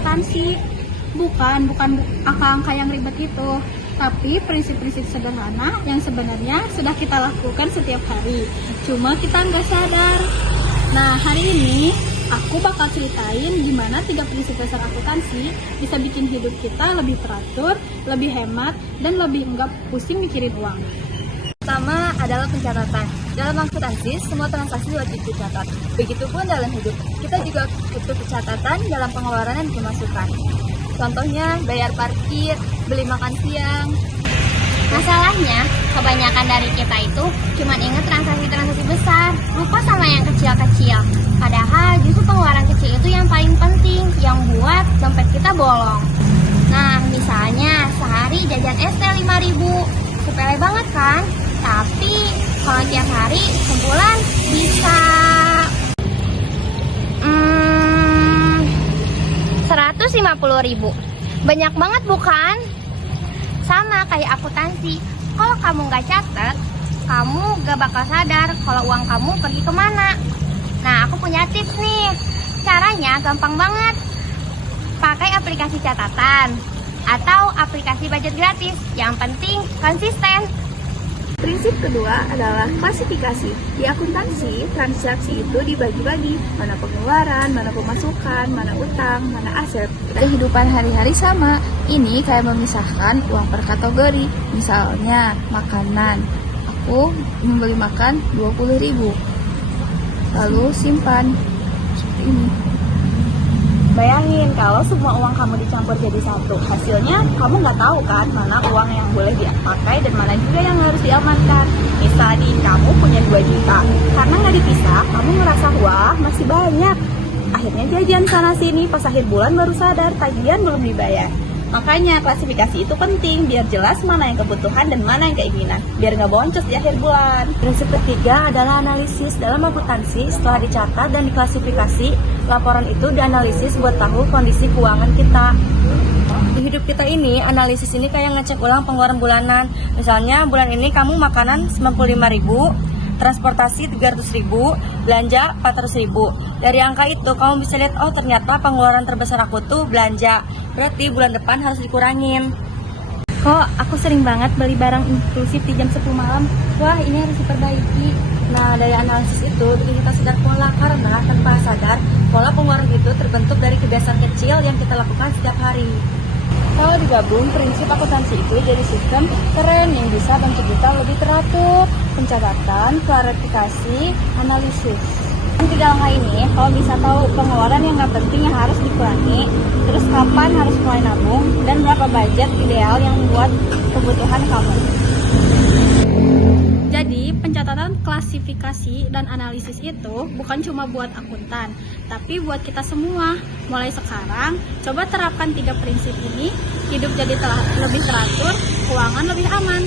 akuntansi. Bukan angka-angka yang ribet itu, tapi prinsip-prinsip sederhana yang sebenarnya sudah kita lakukan setiap hari. Cuma kita nggak sadar. Nah, hari ini aku bakal ceritain gimana 3 prinsip dasar akuntansi bisa bikin hidup kita lebih teratur, lebih hemat, dan lebih nggak pusing mikirin uang. Pertama adalah pencatatan. Dalam akuntansi, semua transaksi wajib dicatat. Begitupun dalam hidup, kita juga butuh pencatatan dalam pengeluaran dan pemasukan. Contohnya, bayar parkir, beli makan siang. Masalahnya, kebanyakan dari kita itu cuma ingat transaksi-transaksi besar, lupa sama yang kecil-kecil. Padahal justru pengeluaran kecil itu yang paling penting, yang buat dompet kita bolong. Nah, misalnya sehari jajan es teh 5.000, sepele banget kan? Tapi kalau tiap hari sebulan bisa 150.000. Banyak banget bukan? Sama kayak akuntansi, kalau kamu nggak catat, kamu gak bakal sadar kalau uang kamu pergi kemana. Nah, aku punya tips nih. Caranya gampang banget. Pakai aplikasi catatan atau aplikasi budget gratis. Yang penting konsisten. Prinsip kedua adalah klasifikasi. Di akuntansi, transaksi itu dibagi-bagi. Mana pengeluaran, mana pemasukan, mana utang, mana aset. Kehidupan hari-hari sama. Ini kayak memisahkan uang per kategori. Misalnya, makanan. Aku membeli makan 20.000. Lalu simpan. Seperti ini. Bayangin kalau semua uang kamu dicampur jadi satu, hasilnya kamu nggak tahu kan mana uang yang boleh dipakai dan mana juga yang harus diamankan. Misal nih, kamu punya 2 juta, karena nggak dipisah, kamu ngerasa wah masih banyak. Akhirnya jajan sana sini, pas akhir bulan baru sadar tagihan belum dibayar. Makanya klasifikasi itu penting biar jelas mana yang kebutuhan dan mana yang keinginan, biar nggak boncos di akhir bulan. Prinsip ketiga adalah analisis. Dalam akuntansi, setelah dicatat dan diklasifikasi, laporan itu dianalisis buat tahu kondisi keuangan kita. Di hidup kita ini, analisis ini kayak ngecek ulang pengeluaran bulanan. Misalnya, bulan ini kamu makanan 95.000, transportasi 300.000, belanja 400.000. Dari angka itu kamu bisa lihat, oh ternyata pengeluaran terbesar aku tuh belanja. Berarti bulan depan harus dikurangin. Kok aku sering banget beli barang impulsif di jam 10 malam? Wah, ini harus diperbaiki. Nah, dari analisis itu bikin kita sadar pola, karena tanpa sadar pola pengeluaran itu terbentuk dari kebiasaan kecil yang kita lakukan setiap hari. Kalau digabung, prinsip akuntansi itu jadi sistem keren yang bisa bantu kita lebih teratur, pencatatan, klarifikasi, analisis. Dan 3 langkah ini, kalau bisa tahu pengeluaran yang nggak penting yang harus dikurangi, terus kapan harus mulai nabung, dan berapa budget ideal yang buat kebutuhan kamu. Jadi, pencatatan, klasifikasi, dan analisis itu bukan cuma buat akuntan, tapi buat kita semua. Mulai sekarang, coba terapkan 3 prinsip ini, hidup jadi lebih teratur, keuangan lebih aman.